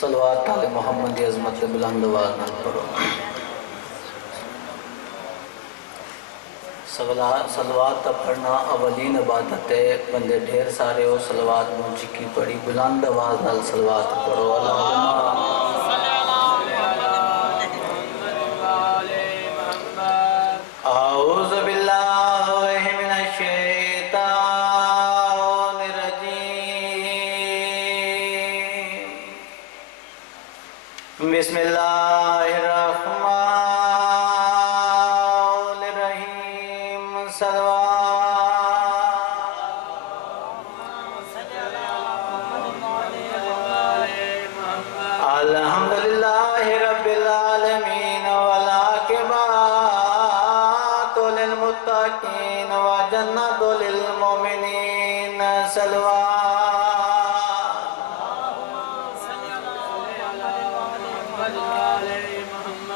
صلوات علی محمد دی عظمت بلند آواز نال پڑھو۔ صلوات تا پڑھنا اولین عبادت ہے، بندے ڈھیر سارے ہو صلوات مجھ کی پڑھی بلند آواز نال صلوات پڑھو۔ اللہم اعوذ باللہ من الشیطان الرجیم، بسم اللہ الرحمن الرحیم، الحمدللہ رب العالمین والعاقبۃ للمتقین وجنۃ للمؤمنین،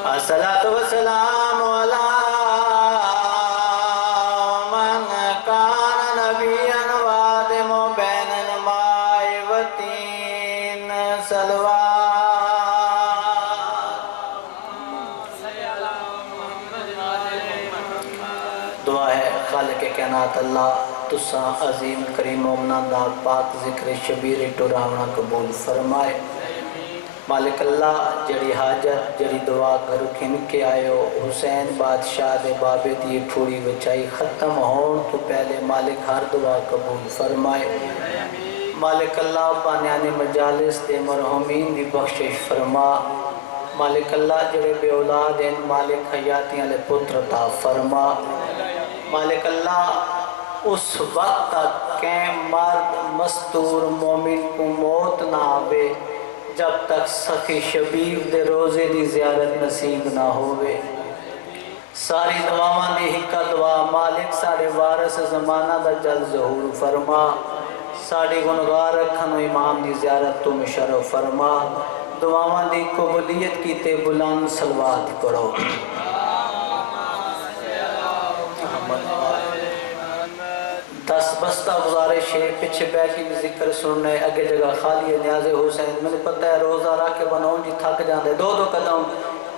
الصلاۃ والسلام علی من کان نبیا وادم بین الماء والطین، دعا ہے خالق کائنات اللہ تساں عظیم کریم مومنہ دا پاک ذکر شبیر ٹوراونا قبول فرمائے۔ مالک اللہ جڑی حاجت جڑی دعا گھر کھن کے آئے ہو، حسین بادشاہ دے بابے دی پھوڑی وچائی ختم ہون تو پہلے مالک ہر دعا قبول فرمائے۔ مالک اللہ بانیان مجالس دے مرحومین دی بخشش فرما۔ مالک اللہ جڑے بے اولاد ہیں مالک حیاتیاں لے پتر عطا فرما۔ مالک اللہ اس وقت تک کہیں مرد مستور مومن کو موت نہ آوے جب تک سخی شبیر دے روزے دی زیارت نصیب نہ ہوئے۔ ساری دعاواں دی ہکا دعا مالک ساڑے وارث زمانہ دا جل ظہور فرما۔ ساڑی گنگار رکھنو امام دی زیارت تو مشرف فرما۔ دعاواں دی قبولیت کی تے بلند صلوات کرو۔ دس بستہ گزارش ہے، پچھے بیٹھی بھی ذکر سننے اگے جگہ خالی ہے نیاز حسین، مجھے پتہ ہے روزہ رکھ کے بناؤں جی تھک جاندے، دو قدم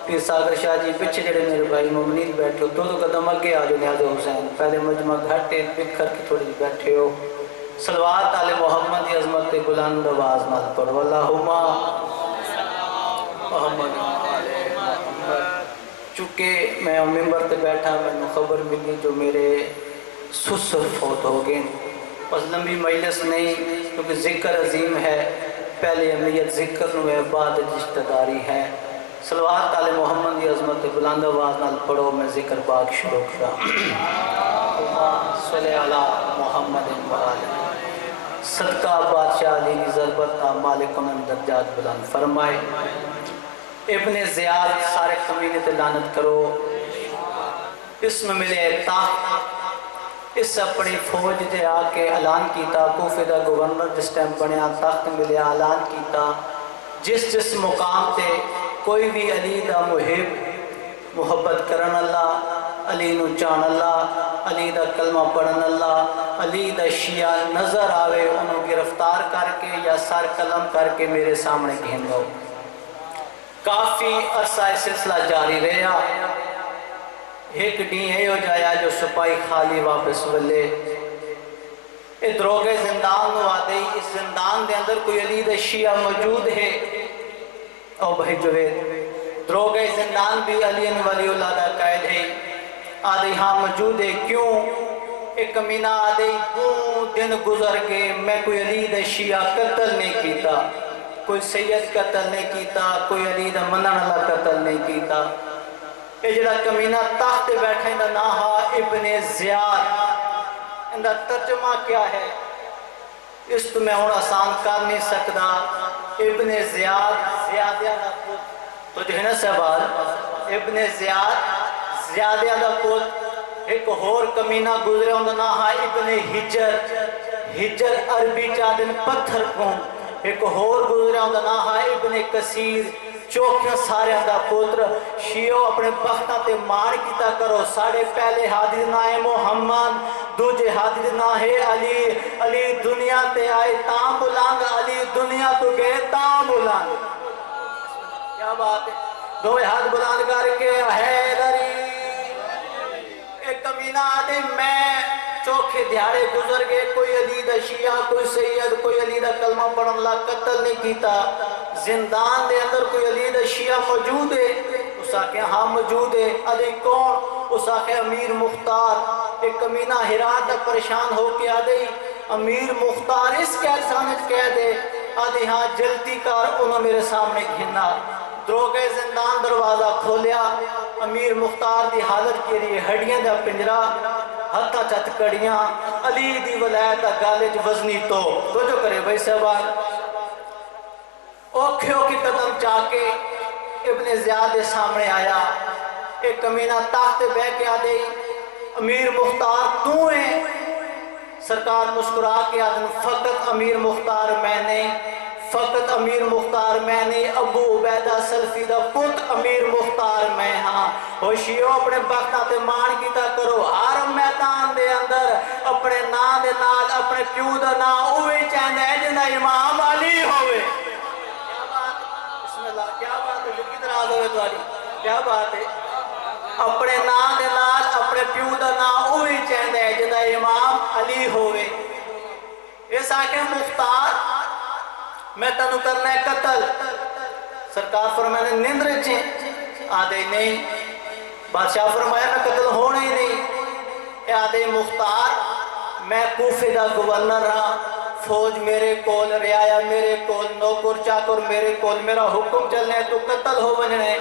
پیر ساگر شاہ جی پچھے جڑے میرے بھائی ممنید بیٹھے ہو، دو قدم اگے آ جو نیاز حسین، پہلے مجمع گھٹے بکھر کے تھوڑی جی بیٹھے ہو۔ صلوات علی محمد دی عظمت بلند آواز نال پڑھو، اللہم محمد چونکہ میں ممبر تے بیٹھا میں نے خبر ملی جو میرے سسر فوت ہو گئے، بس لمبی مجلس نہیں کیونکہ ذکر عظیم ہے، پہلے اہمیت ذکر نو ہے بعد رشتہ داری ہے۔ صلوات علی محمد دی عظمت بلند آواز نال پڑھو، میں ذکر پاک شروع کرا۔ صلی علی محمد وآلہ، صدقہ بادشاہ علی کی ضربت مالک انہوں درجات بلند فرمائے۔ ابن زیاد سارے کمینے تے لعنت کرو، اسم ملے تاخت، اس اپنی فوج دے آکے اعلان کیتا، کوفے دا گورنر جس ٹائم بنیا تخت ملے اعلان کیتا، جس مقام تے کوئی بھی علی دا محب محبت کرن اللہ، علی نو چان اللہ، علی دا کلمہ پڑھن اللہ، علی دا شیعہ نظر آوے انہوں گرفتار کر کے یا سر قلم کر کے میرے سامنے گھن لو۔ کافی عرصہ سلسلہ جاری رہا، ایک ڈین ہے ہو جایا جو سپاہی خالی واپس ولے، دروگے زندان نو آدھے اس زندان دے اندر کوئی علی دا شیعہ موجود ہے، او بھائی جوید دروگے زندان بھی علی ولی اللہ دا قائد ہے، آدھے ہاں موجود ہے، کیوں؟ ایک کمینہ آدھے دو دن گزر کے میں کوئی علی دا شیعہ قتل نہیں کیتا، کوئی سید قتل نہیں کیتا، کوئی علی دا منن اللہ قتل نہیں کیتا۔ یہ جڑا کمینہ تخت بیٹھا اندہ ناہا ابن زیاد، اندہ ترجمہ کیا ہے اس تو میں ہون آسان کر نہیں سکتا۔ ابن زیاد زیادیہ دا پوت تو جو ہے نا سہبال، ابن زیاد زیادیہ دا پوت، ایک اور کمینہ گزرے اندہ ناہا ابن ہجر عربی چاہدن پتھر کون، ایک اور گزرے اندہ ناہا ابن کثیر چوکیاں سارے اندہ پوتر شیعو اپنے بختہ تے مان کیتا کرو، ساڑھے پہلے حادث نہ ہے محمد، دوجے حادث نہ ہے علی، علی دنیا تے آئے تاں بلانگ، علی دنیا تو گئے تاں بلانگ، بات ہے دو ہاتھ بلند کر کے حیدری ایک کمینہ آدھے میں چوکھے دیہاڑے گزر گئے کوئی علی دا شیعہ کوئی سید کوئی علی دا کلمہ پڑھ اللہ قتل نہیں کیتا زندان دے اندر کوئی علی دا شیعہ موجود ہے اس آکے ہاں موجود ہے علی کون اس آکے امیر مختار ایک کمینہ ہرات تک پریشان ہو کے آدھے امیر مختار اس کے سانج کہہ دے آدھے ہاں جلتی کار انہوں میرے سامنے گھننا دروگے زندان دروازہ کھولیا امیر مختار دی حالت کے لیے ہڈیاں دا پنجرہ ہتھا چت کڑیاں علی دی ولایت گالج وزنی تو جو کرے بھائی صاحبان اوکھیوں کی قدم چاکے ابن زیاد سامنے آیا ایک کمینہ تاخت بے کے آدھے امیر مختار تو ہیں سرکار مسکرا کے آدھن فقط امیر مختار میں نے فقط امیر مختار میں نے ابو عبیدہ سلفی دا پت امیر مختار میں ہاں ہوشیو اپنے بختہ تے مان کیتا کرو ہر میدان دے اندر اپنے نا دے نال اپنے پیو دا نا اوے چاہنے ہے جنہ امام علی ہوئے کیا بات بسم اللہ کیا بات ہے جو کدھر آدھ ہوئے تواری کیا بات ہے اپنے نا دے نال اپنے پیو دا نا اوے چاہنے ہے جنہ امام علی ہوئے اس آکے مختار میں تنو کرنا ہے قتل سرکار فرمایا نے نندر چیں آدھے نہیں بادشاہ فرمایا میں قتل ہونے ہی نہیں آدھے مختار میں کوفے دا گورنر رہا فوج میرے کول ریایا میرے کول نوکر چاکر میرے کول میرا حکم چلنے تو قتل ہو بننے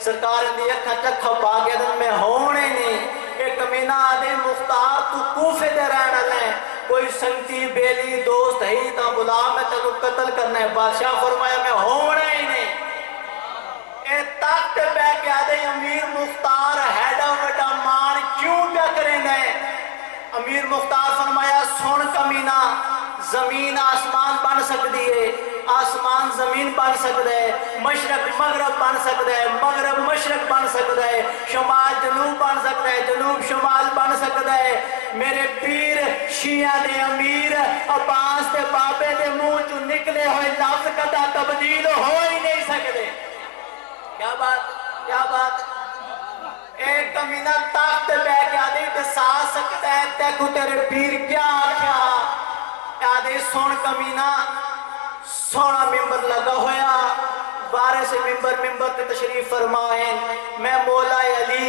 سرکار اندھی اکھا چکھا پا گیا دن میں ہونے نہیں ایک کمینہ آدھے مختار تو کوفے دے رہنا لیں کوئی سنگتی بیلی دوست ہی تا بلا میں تنو قتل کرنا ہے بادشاہ فرمایا میں ہونا ہی نہیں اے تاکت بے کے آدھے امیر مختار ہیڈا وڈا مان کیوں پیا کریں گے امیر مختار فرمایا سن کمینہ زمین آسمان بن سکتی ہے آسمان زمین بن سکتا ہے مشرق مغرب بن سکتا ہے مغرب مشرق بن سکتا ہے شمال جنوب بن سکتا ہے جنوب شمال بن سکتا ہے میرے پیر شیعہ دے امیر عباس دے بابے دے منہ جو نکلے ہوئے لفظ کتا تبدیل ہو ہی نہیں سکتے کیا بات ایک کمینہ طاقت بے کے آدھی دسا سکتا ہے تیکو تیرے پیر کیا آدھی سن کمینہ سونا ممبر لگا ہویا بارے سے ممبر تے تشریف فرمائیں میں مولا علی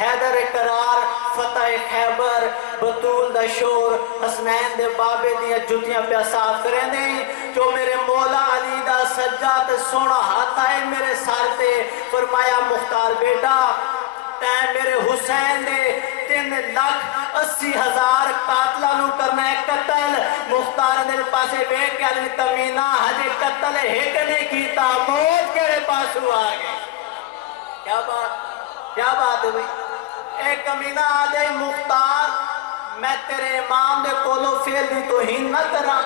حیدر قرار فتح خیبر بطول دا شور حسنین دے بابے دیا جتیاں پہ صاف کریں دیں جو میرے مولا علی دا سجاد سونا ہاتھ آئے میرے سار تے فرمایا مختار بیٹا تین میرے حسین دے 3,80,000 قاتلانوں کرنا ہے قتل مختار دل پاسے بے کے علی کمینہ حجی قتل ہیک نہیں کیتا موت کے پاس ہوا گئے کیا بات ہے بھئی ایک کمینہ آدھے مختار میں تیرے امام دے کولو فیل دی توہین نہ کرا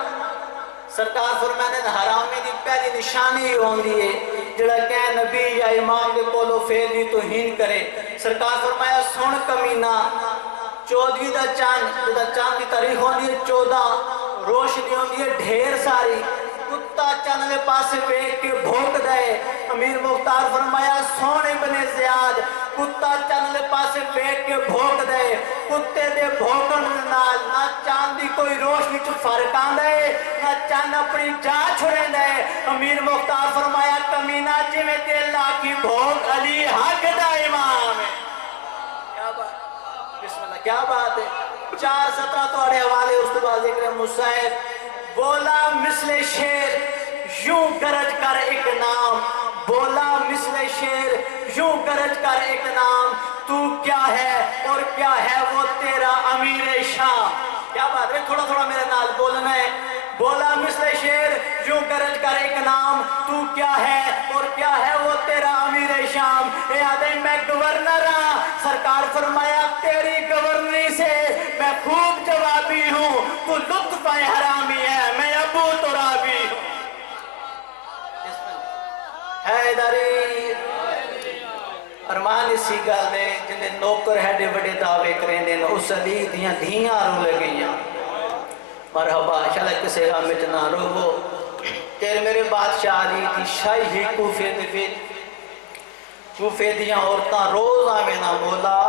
سرکار فرمانے حرامی دی پہلی نشانی ہوندی ہے جڑا کہ نبی یا امام دے کولو فیل دی توہین کرے سرکار فرمایا سن کمینہ 14 دا چاند دی تاریخ ہوندی ہے 14 روشنی ہوندی ہے ڈھیر ساری کتا چند میں پاسے بیک کے بھوک دائے امیر مختار فرمایا سونے بنے زیاد کتا چند میں پاسے بیک کے بھوک دائے کتے دے بھوکن نال نہ چاند دی کوئی روشنی چو فرقان دائے نہ چاند اپنی جا چھوڑیں دائے امیر مختار فرمایا کمینہ جی میں تے اللہ کی بھوک علی حق دا امام ہے بسم اللہ کیا بات ہے 4:17 توڑے حوالے اس تو بعد ذکر مصائب بولا مثل شیر یوں گرج کر ایک نام بولا مثل شیر یوں گرج کر ایک نام تو کیا ہے اور کیا ہے وہ تیرا امیر شام کیا بات ہے تھوڑا میرے نال بولنا ہے بولا مثل شیر یوں گرج کر ایک نام تو کیا ہے اور کیا ہے وہ تیرا امیر شام اے آدھے میں گورنر ہاں سرکار فرمایا تیری گورنری سے میں خوب جوابی ہوں تو لطف حرامی ہے میں ابو ترابی ہوں حیدری ارمان اسی گل دے جنہیں نوکر ہے بڑے دعوے کریں دیں اس علی دیاں دھیاں رو لگیاں مرحبا شاید کسے غامت نہ رو تیرے میرے بادشاہ علی کی شاہی ہی کوفے دے کوفے دیاں عورتاں روز آویں نا مولا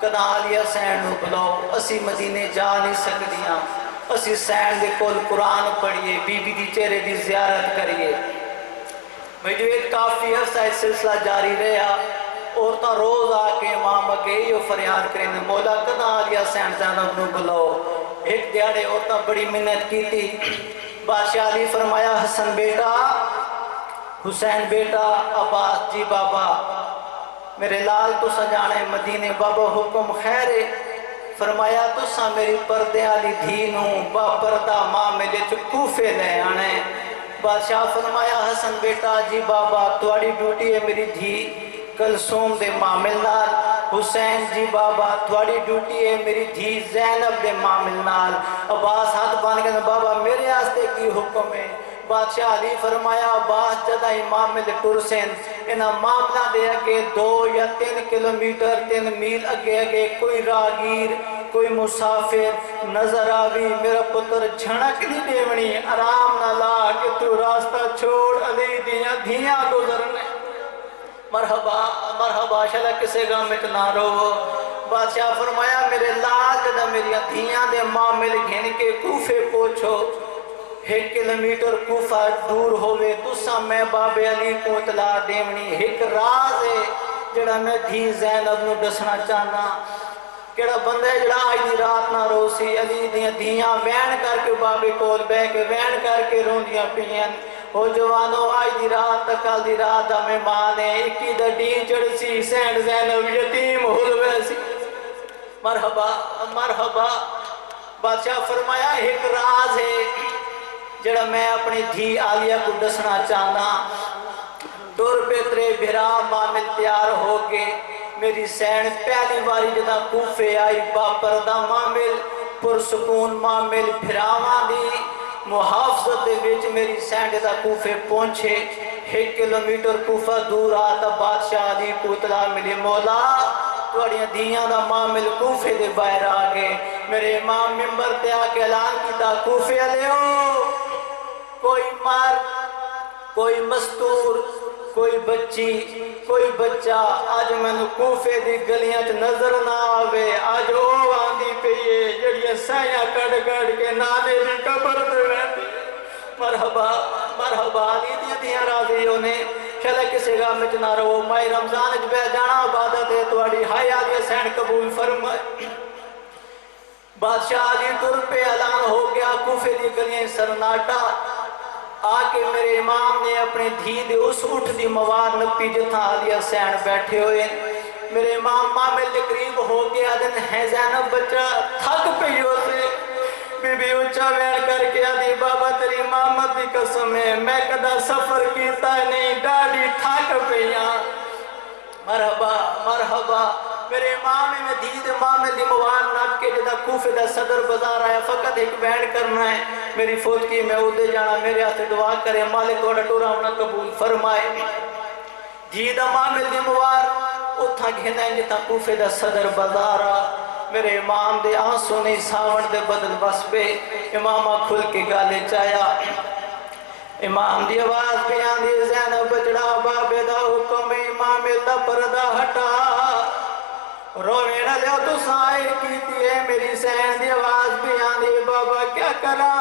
کداں علی حسین نو بلاؤ اسی مدینے جا نہیں سکدیاں اسی حسین دے کول قرآن پڑھیے بی بی دی چہرے دی زیارت کریے میں جو ایک کافی عرصہ اس سلسلہ جاری رہا عورتاں روز آ کے امام اگے یہ فریاد کریں مولا کداں علی حسین زینب نو بلاؤ ایک دیاڑے عورتاں بڑی منت کی تھی بادشاہ علی فرمایا حسن بیٹا حسین بیٹا عباس جی بابا میرے لال تو سجانے مدینے بابا حکم خیر فرمایا تو سا میری پردے آلی دھینوں با پردہ ماں ملے کوفے لے آنے بادشاہ فرمایا حسن بیٹا جی بابا تواڑی ڈیوٹی ہے میری دھی کلثوم دے معامل نال حسین جی بابا تواڑی ڈیوٹی ہے میری دھی زینب دے معامل نال عباس ہاتھ بان کے بابا میرے آستے کی حکم ہے بادشاہ علی فرمایا عباس جدہ امام مل ٹرسن انہا معاملہ دے اگے 2 یا 3 کلومیٹر 3 میل اگے کوئی راگیر کوئی مسافر نظر آوی میرا پتر جھنک نہیں دیونی آرام نہ لا کہ تو راستہ چھوڑ علی دھیاں گزرنے مرحبا مرحبا شلہ کسے گا مٹنا رو بادشاہ فرمایا میرے لال جدہ میری دھیاں دے معامل گھن کے کوفے پوچھو 1 کلومیٹر کوفہ دور ہوئے تو سا میں باب علی کو اطلاع دیونی ایک راز ہے جڑا میں دھی زینب نو دسنا چاہنا کیڑا بندے جڑا آج دی رات نہ روسی علی دھیاں وین کر کے بابے کول بے کے وین کر کے روندیاں پین ہو جوانو آج دی رات تکال دی رات ہمیں مانے اکی دا ڈین چڑسی سینڈ زینب یتیم حلوے سی مرحبا مرحبا بادشاہ فرمایا ایک راز ہے جڑا میں اپنی دھی آلیہ کو دسنا چاہنا دور پیترے بھرا معامل تیار ہو کے میری سین پہلی باری جدا کوفے آئی با پردہ معامل پرسکون معامل بھراواں دی محافظت دے وچ میری سین جدا کوفے پہنچے 1 کلومیٹر کوفہ دور آتا بادشاہ علی کو اطلاع ملی مولا توڑیاں دیاں دا معامل کوفے دے باہر آگے میرے امام ممبر تے آکے اعلان کیتا کوفے علیہ کوئی مرد کوئی مستور کوئی بچی کوئی بچہ آج میں نے کوفے دی گلیاں چ نظر نہ آوے آج او آندی پیئے جڑیاں سائیاں کڑ کڑ کے نانے دی قبر دے ویندی مرحبا مرحبا علی دیاں راضی ہونے چلے کسی گاہ میں چنا رہو مائی رمضان اچ بے جانا عبادت ہے تواڑی ہائی علی حسین قبول فرمائے بادشاہ علی تر پہ اعلان ہو گیا کوفے دی گلیاں سرناٹا آکے میرے امام نے اپنے دھی دے اس اٹھ دی مواد نپی جتھا علی حسین بیٹھے ہوئے میرے امام معامل قریب ہو گیا دن ہے زینب بچہ تھک پیو سے بی بی اچھا وین کر کے آدھی بابا تیری محمد دی قسم ہے میں کدہ سفر کیتا نہیں ڈاڑی تھک پیاں مرحبا مرحبا میرے امام میں دید امام دی موان ناب کے جدا کوفے دا صدر بازار آیا فقط ایک بینڈ کرنا ہے میری فوت کی میں اودے جانا میرے ہاتھ دعا کرے مالک توڑا ٹورا ہونا قبول فرمائے دید امام دی موان اتھا گھنا ہے جتا کوفے دا صدر بازار میرے امام دے آنسو نہیں ساون دے بدل بس پہ امامہ کھل کے گالے چایا امام دی آواز بیان دی زینب بچڑا بابے دا حکم امام دا پردہ ہٹا روینا لیو تو سائر کیتی ہے میری سین دی آواز بیان دی بابا کیا کرا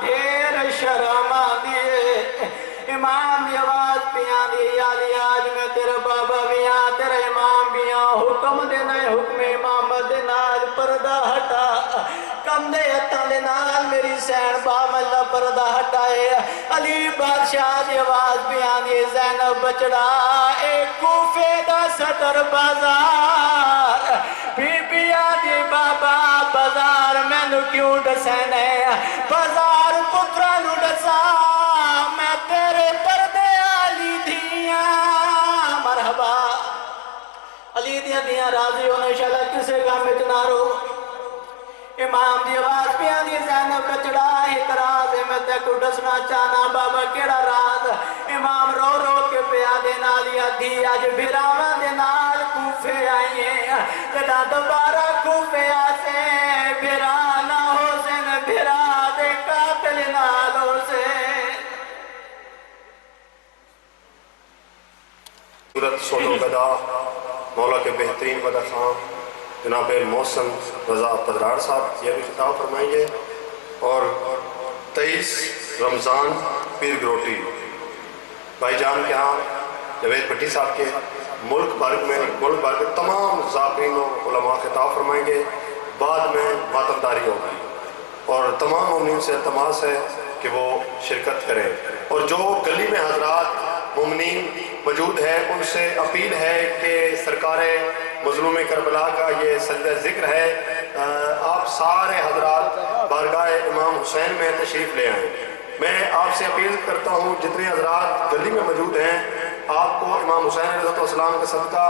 ڈھیر شرم آدھیے امام دی آواز بیان دی یادی آج میں تیرا بابا بیان تیرا امام بیان حکم دینا ہے حکم امام دینال پردہ ہٹا کم دے اتن دینال میری سین باب اللہ پردہ ہٹائے علی بادشاہ دی آواز بیان دی زینب بچڑا اے کوفے دا صدر بازار بی بی آدھی بابا بازار میں نو کیوں ڈسینے بازار پترہ نو ڈسا میں تیرے پردے علی دھیاں مرحبا علی دیاں راضی ہونے شاءاللہ کسے گاہ میں چنارو امام دی آواز پیان دی زینب بچڑا اعتراض ہے میں تے کو ڈسنا چاہنا بابا کیڑا راز امام رو رو کے پیا دے نالی آدھی آج بھراواں دے نال کوفے آئیے جدا دوبارہ کوفے آسے بھرا نہ ہو سن بھرا دے قاتل نال ہو سے خوبصورت صوت و گدا مولا کے بہترین مدح خواں جناب محسن رضا پدرار صاحب یہ بھی خطاب فرمائیں گے، اور 23 رمضان پیر گروٹی بھائی جان کے ہاں جاوید بھٹی صاحب کے ملک بھر کے تمام ذاکرین و علماء خطاب فرمائیں گے، بعد میں ماتمداری ہوگی اور تمام مومنین سے التماس ہے کہ وہ شرکت کریں، اور جو گلی میں حضرات مومنین موجود ہیں ان سے اپیل ہے کہ سرکار مظلوم کربلا کا یہ سجدہ ذکر ہے، آپ سارے حضرات بارگاہ امام حسین میں تشریف لے آئیں۔ میں آپ سے اپیل کرتا ہوں جتنے حضرات گلی میں موجود ہیں، آپ کو امام حسین علیہ السلام کے صدقہ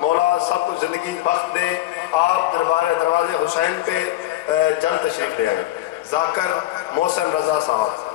مولا سب کو زندگی بخت دے، آپ دروازے حسین پہ جلد تشریف لے آئیں۔ ذاکر محسن رضا صاحب